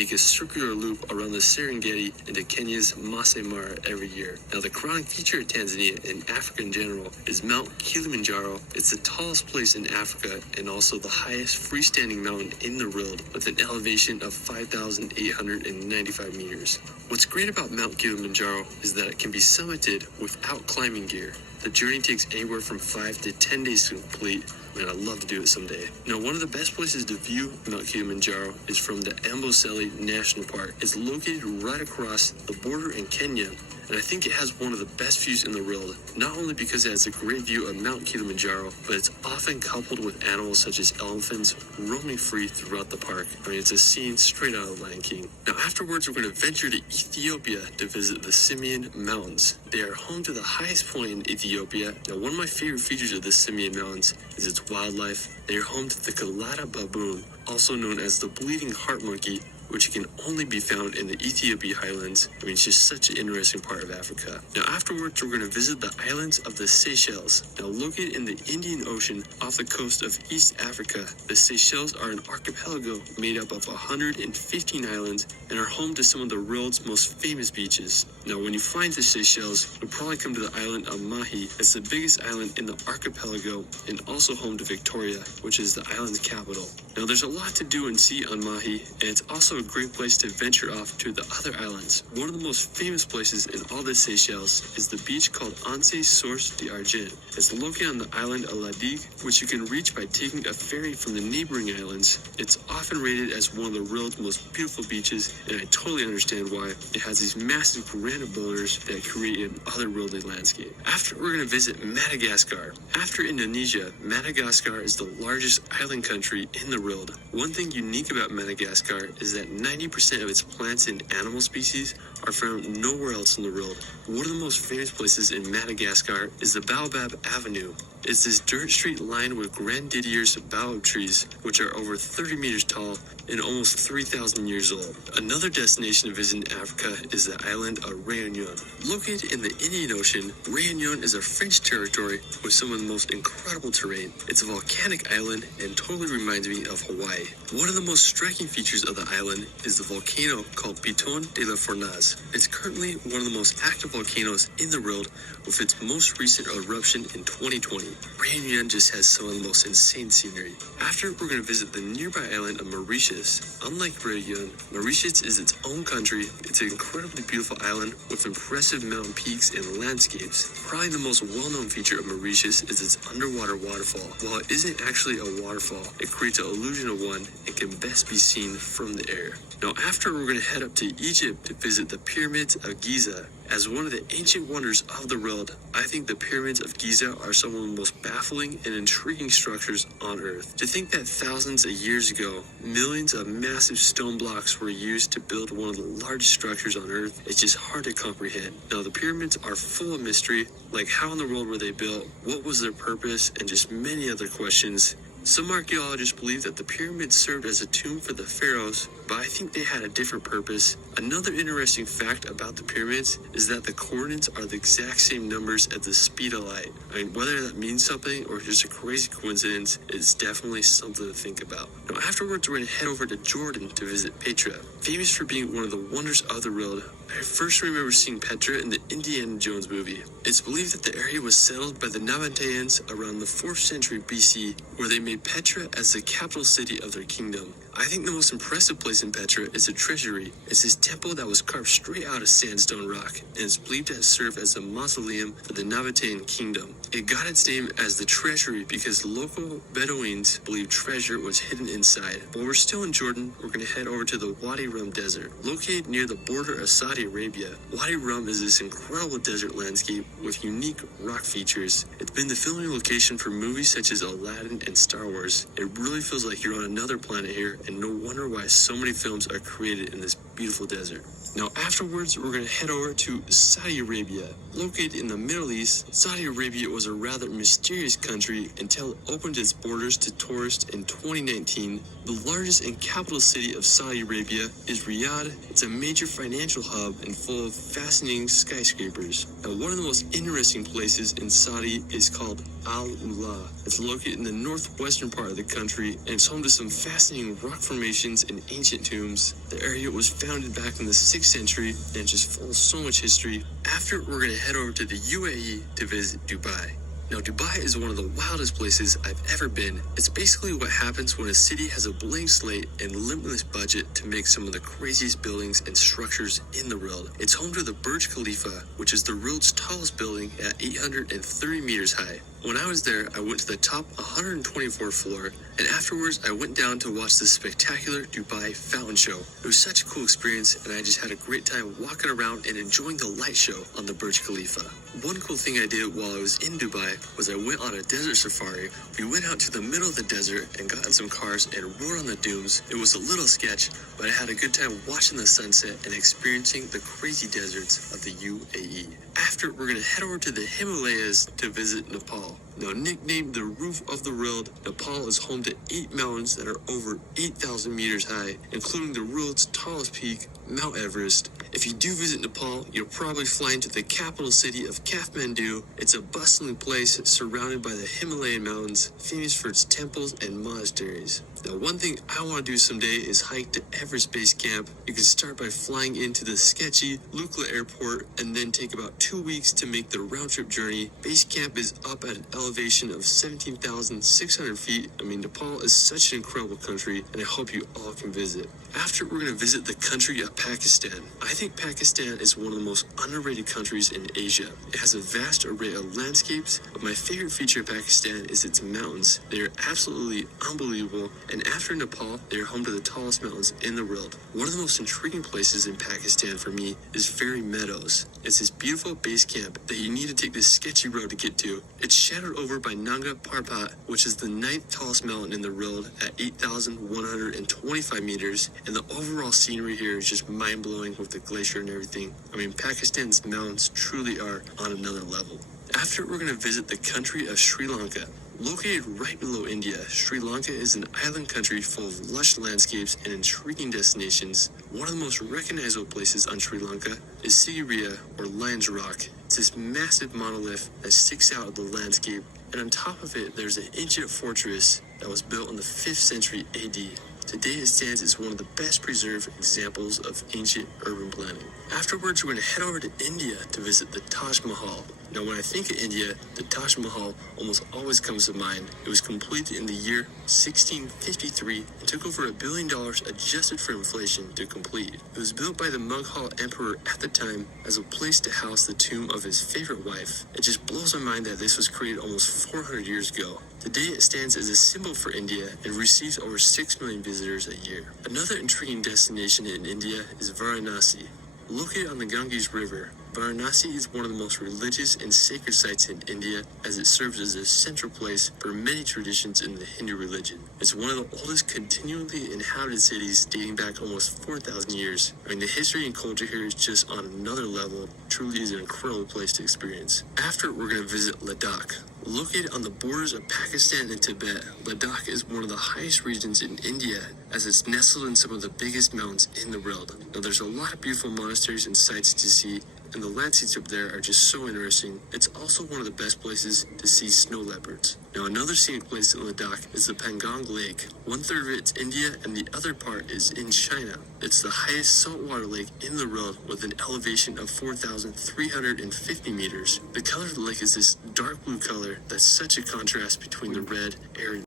make a circular loop around the Serengeti into Kenya's Masai Mara every year. Now, the chronic feature of Tanzania and Africa in general is Mount Kilimanjaro. It's the tallest place in Africa and also the highest freestanding mountain in the world with an elevation of 5,895 meters. What's great about Mount Kilimanjaro is that it can be summited without climbing gear. The journey takes anywhere from 5 to 10 days to complete. Man, I'd love to do it someday. Now, one of the best places to view Mount Kilimanjaro is from the Amboseli National Park. It's located right across the border in Kenya, and I think it has one of the best views in the world, not only because it has a great view of Mount Kilimanjaro, but it's often coupled with animals such as elephants roaming free throughout the park. I mean, it's a scene straight out of Lion King. Now, afterwards, we're going to venture to Ethiopia to visit the Simien Mountains. They are home to the highest point in Ethiopia. Now, one of my favorite features of the Simien Mountains is its wildlife. They are home to the Galata baboon, also known as the bleeding heart monkey, which can only be found in the Ethiopian highlands. I mean, it's just such an interesting part of Africa. Now, afterwards, we're going to visit the islands of the Seychelles. Now, located in the Indian Ocean off the coast of East Africa, the Seychelles are an archipelago made up of 115 islands and are home to some of the world's most famous beaches. Now, when you fly into Seychelles, you'll probably come to the island of Mahi. It's the biggest island in the archipelago and also home to Victoria, which is the island's capital. Now, there's a lot to do and see on Mahi, and it's also a great place to venture off to the other islands. One of the most famous places in all the Seychelles is the beach called Anse Source d'Argent. It's located on the island of La Digue, which you can reach by taking a ferry from the neighboring islands. It's often rated as one of the world's most beautiful beaches, and I totally understand why. It has these massive granite boulders that create an otherworldly landscape. After, we're going to visit Madagascar. After Indonesia, Madagascar is the largest island country in the world. One thing unique about Madagascar is that 90% of its plants and animal species are found nowhere else in the world. One of the most famous places in Madagascar is the Baobab Avenue. It's this dirt street lined with Grandidier's baobab trees, which are over 30 meters tall and almost 3,000 years old. Another destination to visit in Africa is the island of Réunion. Located in the Indian Ocean, Réunion is a French territory with some of the most incredible terrain. It's a volcanic island and totally reminds me of Hawaii. One of the most striking features of the island is the volcano called Piton de la Fournaise. It's currently one of the most active volcanoes in the world, with its most recent eruption in 2020. Réunion just has some of the most insane scenery. After, we're going to visit the nearby island of Mauritius. Unlike Réunion, Mauritius is its own country. It's an incredibly beautiful island with impressive mountain peaks and landscapes. Probably the most well-known feature of Mauritius is its underwater waterfall. While it isn't actually a waterfall, it creates an illusion of one and can best be seen from the air. Now, after, we're going to head up to Egypt to visit the pyramids of Giza. As one of the ancient wonders of the world, I think the pyramids of Giza are some of the most baffling and intriguing structures on Earth. To think that thousands of years ago, millions of massive stone blocks were used to build one of the largest structures on Earth, it's just hard to comprehend. Now, the pyramids are full of mystery, like how in the world were they built, what was their purpose, and just many other questions. Some archaeologists believe that the pyramids served as a tomb for the pharaohs, but I think they had a different purpose. Another interesting fact about the pyramids is that the coordinates are the exact same numbers as the speed of light. I mean, whether that means something or just a crazy coincidence, it's definitely something to think about. Now, afterwards, we're going to head over to Jordan to visit Petra. Famous for being one of the wonders of the world, I first remember seeing Petra in the Indiana Jones movie. It's believed that the area was settled by the Nabateans around the 4th century BC, where they made Petra as the capital city of their kingdom. I think the most impressive place in Petra is the treasury. It's this temple that was carved straight out of sandstone rock, and it's believed to have served as a mausoleum for the Nabatean kingdom. It got its name as the treasury because local Bedouins believed treasure was hidden inside. While we're still in Jordan, we're going to head over to the Wadi Rum Desert. Located near the border of Saudi Arabia, Wadi Rum is this incredible desert landscape with unique rock features. It's been the filming location for movies such as Aladdin and Star Wars. It really feels like you're on another planet here, and no wonder why so many films are created in this beautiful desert. Now, afterwards, we're going to head over to Saudi Arabia. Located in the Middle East, Saudi Arabia was a rather mysterious country until it opened its borders to tourists in 2019. The largest and capital city of Saudi Arabia is Riyadh. It's a major financial hub hub and full of fascinating skyscrapers. Now, one of the most interesting places in Saudi is called Al Ula. It's located in the northwestern part of the country, and it's home to some fascinating rock formations and ancient tombs. The area was founded back in the 6th century, and it's just full of so much history. After, we're going to head over to the UAE to visit Dubai. Now, Dubai is one of the wildest places I've ever been. It's basically what happens when a city has a blank slate and limitless budget to make some of the craziest buildings and structures in the world. It's home to the Burj Khalifa, which is the world's tallest building at 830 meters high. When I was there, I went to the top 124th floor, and afterwards I went down to watch the spectacular Dubai fountain show. It was such a cool experience, and I just had a great time walking around and enjoying the light show on the Burj Khalifa. One cool thing I did while I was in Dubai was I went on a desert safari. We went out to the middle of the desert and got in some cars and rode on the dunes. It was a little sketch, but I had a good time watching the sunset and experiencing the crazy deserts of the UAE. After, we're going to head over to the Himalayas to visit Nepal. Now, nicknamed the roof of the world, Nepal is home to 8 mountains that are over 8,000 meters high, including the world's tallest peak, Mount Everest. If you do visit Nepal, you'll probably fly into the capital city of Kathmandu. It's a bustling place surrounded by the Himalayan mountains, famous for its temples and monasteries. Now, one thing I want to do someday is hike to Everest Base Camp. You can start by flying into the sketchy Lukla Airport and then take about 2 weeks to make the round-trip journey. Base Camp is up at an elevation of 17,600 feet. I mean, Nepal is such an incredible country, and I hope you all can visit. After, we're going to visit the country of Pakistan. I think Pakistan is one of the most underrated countries in Asia. It has a vast array of landscapes, but my favorite feature of Pakistan is its mountains. They are absolutely unbelievable, and after Nepal, they are home to the tallest mountains in the world. One of the most intriguing places in Pakistan for me is Fairy Meadows. It's this beautiful base camp that you need to take this sketchy road to get to. It's shadowed over by Nanga Parbat, which is the 9th tallest mountain in the world at 8,125 meters, and the overall scenery here is just mind-blowing with the glacier and everything. I mean, Pakistan's mountains truly are on another level. After, we're going to visit the country of Sri Lanka. Located right below India, Sri Lanka is an island country full of lush landscapes and intriguing destinations. One of the most recognizable places on Sri Lanka is Sigiriya, or Lion's Rock. It's this massive monolith that sticks out of the landscape, and on top of it, there's an ancient fortress that was built in the 5th century AD. Today, it stands as one of the best preserved examples of ancient urban planning. Afterwards, we're going to head over to India to visit the Taj Mahal. Now, when I think of India, the Taj Mahal almost always comes to mind. It was completed in the year 1653 and took over $1 billion adjusted for inflation to complete. It was built by the Mughal emperor at the time as a place to house the tomb of his favorite wife. It just blows my mind that this was created almost 400 years ago. Today, it stands as a symbol for India and receives over 6 million visitors a year. Another intriguing destination in India is Varanasi. Located on the Ganges River, Varanasi is one of the most religious and sacred sites in India, as it serves as a central place for many traditions in the Hindu religion. It's one of the oldest continually inhabited cities, dating back almost 4,000 years. I mean, the history and culture here is just on another level. Truly is an incredible place to experience. After, we're going to visit Ladakh. Located on the borders of Pakistan and Tibet, Ladakh is one of the highest regions in India, as it's nestled in some of the biggest mountains in the world. Now, there's a lot of beautiful monasteries and sites to see, and the landscapes up there are just so interesting. It's also one of the best places to see snow leopards. Now, another scenic place in Ladakh is the Pangong Lake. 1/3 of it's India, and the other part is in China. It's the highest saltwater lake in the world with an elevation of 4,350 meters. The color of the lake is this dark blue color that's such a contrast between the red, air, and